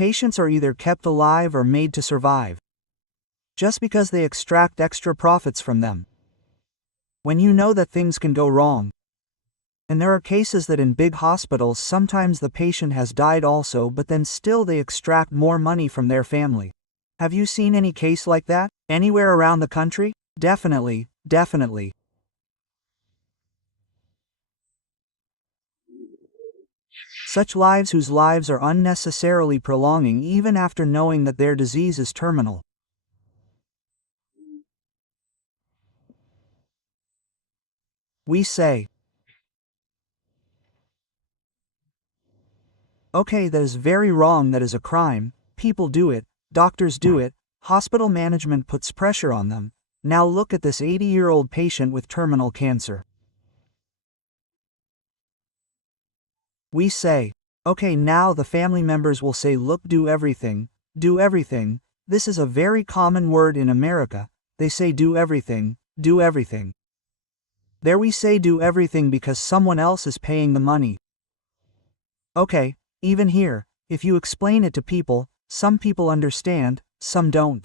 Patients are either kept alive or made to survive, just because they extract extra profits from them. When you know that things can go wrong, and there are cases that in big hospitals sometimes the patient has died also, but then still they extract more money from their family. Have you seen any case like that anywhere around the country? Definitely, definitely. Such lives whose lives are unnecessarily prolonging even after knowing that their disease is terminal. We say, okay, that is very wrong, that is a crime, people do it, doctors do it, hospital management puts pressure on them. Now look at this 80-year-old patient with terminal cancer. We say, okay, now the family members will say, look, do everything, do everything. This is a very common word in America. They say do everything, do everything. There we say do everything because someone else is paying the money. Okay, even here, if you explain it to people, some people understand, some don't.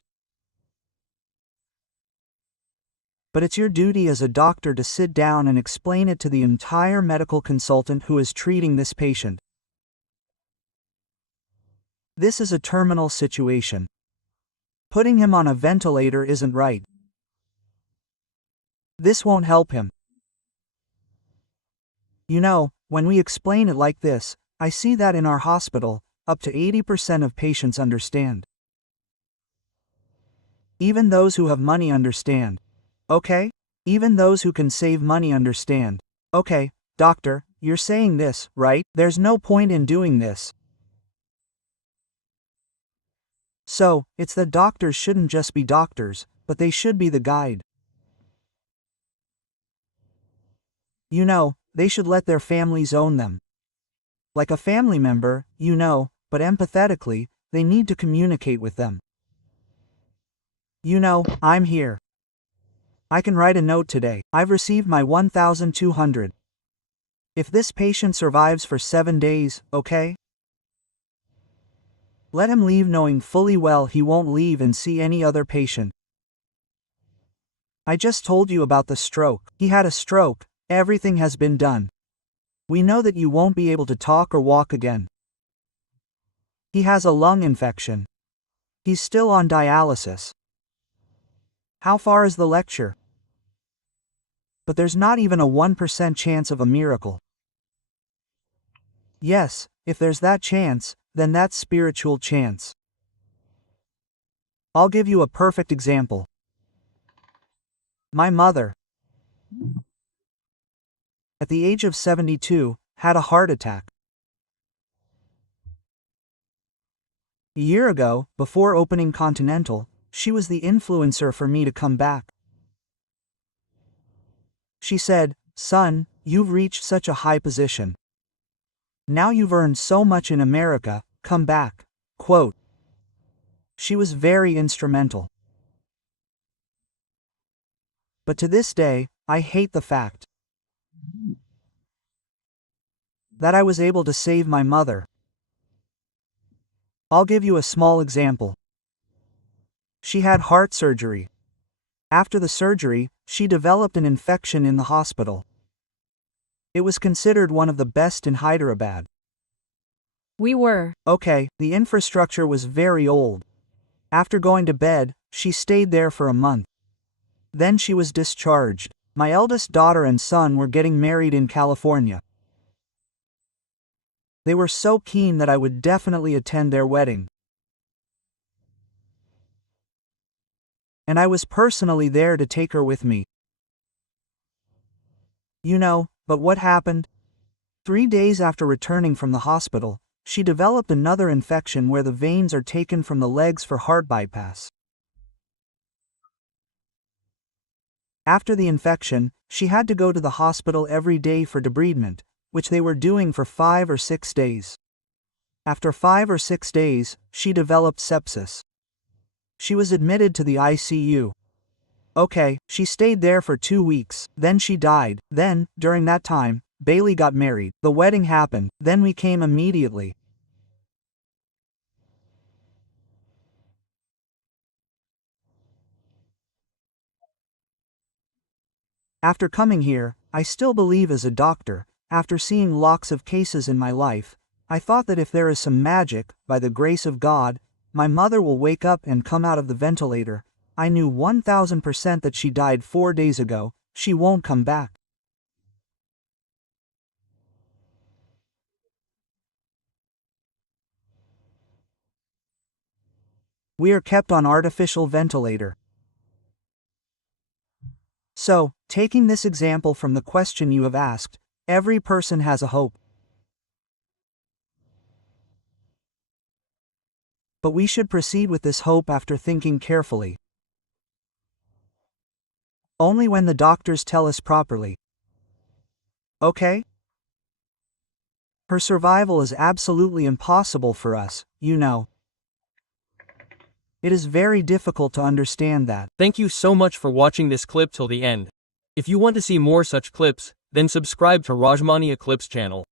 But it's your duty as a doctor to sit down and explain it to the entire medical consultant who is treating this patient. This is a terminal situation. Putting him on a ventilator isn't right. This won't help him. You know, when we explain it like this, I see that in our hospital, up to 80% of patients understand. Even those who have money understand. Okay? Even those who can save money understand. Okay, doctor, you're saying this, right? There's no point in doing this. So, it's that doctors shouldn't just be doctors, but they should be the guide. You know, they should let their families own them. Like a family member, you know, but empathetically, they need to communicate with them. You know, I'm here. I can write a note today. I've received my 1,200. If this patient survives for 7 days, okay? Let him leave knowing fully well he won't leave and see any other patient. I just told you about the stroke. He had a stroke. Everything has been done. We know that you won't be able to talk or walk again. He has a lung infection. He's still on dialysis. How far is the lecture? But there's not even a 1% chance of a miracle. Yes, if there's that chance, then that's spiritual chance. I'll give you a perfect example. My mother, at the age of 72, had a heart attack. A year ago, before opening Continental, she was the influencer for me to come back. She said, son, you've reached such a high position. Now you've earned so much in America, come back. Quote. She was very instrumental. But to this day, I hate the fact that I was able to save my mother. I'll give you a small example. She had heart surgery. After the surgery, she developed an infection in the hospital. It was considered one of the best in Hyderabad. Okay, the infrastructure was very old. After going to bed, she stayed there for a month. Then she was discharged. My eldest daughter and son were getting married in California. They were so keen that I would definitely attend their wedding. And I was personally there to take her with me. You know, but what happened? 3 days after returning from the hospital, she developed another infection where the veins are taken from the legs for heart bypass. After the infection, she had to go to the hospital every day for debridement, which they were doing for 5 or 6 days. After 5 or 6 days, she developed sepsis. She was admitted to the ICU. Okay, she stayed there for 2 weeks, then she died. Then, during that time, Bailey got married. The wedding happened, then we came immediately. After coming here, I still believe as a doctor, after seeing lots of cases in my life, I thought that if there is some magic, by the grace of God, my mother will wake up and come out of the ventilator. I knew 1000% that she died 4 days ago, she won't come back. We are kept on artificial ventilator. So, taking this example from the question you have asked, every person has a hope. But we should proceed with this hope after thinking carefully. Only when the doctors tell us properly. Okay? Her survival is absolutely impossible for us, you know. It is very difficult to understand that. Thank you so much for watching this clip till the end. If you want to see more such clips, then subscribe to Raj Shamani Eclipse channel.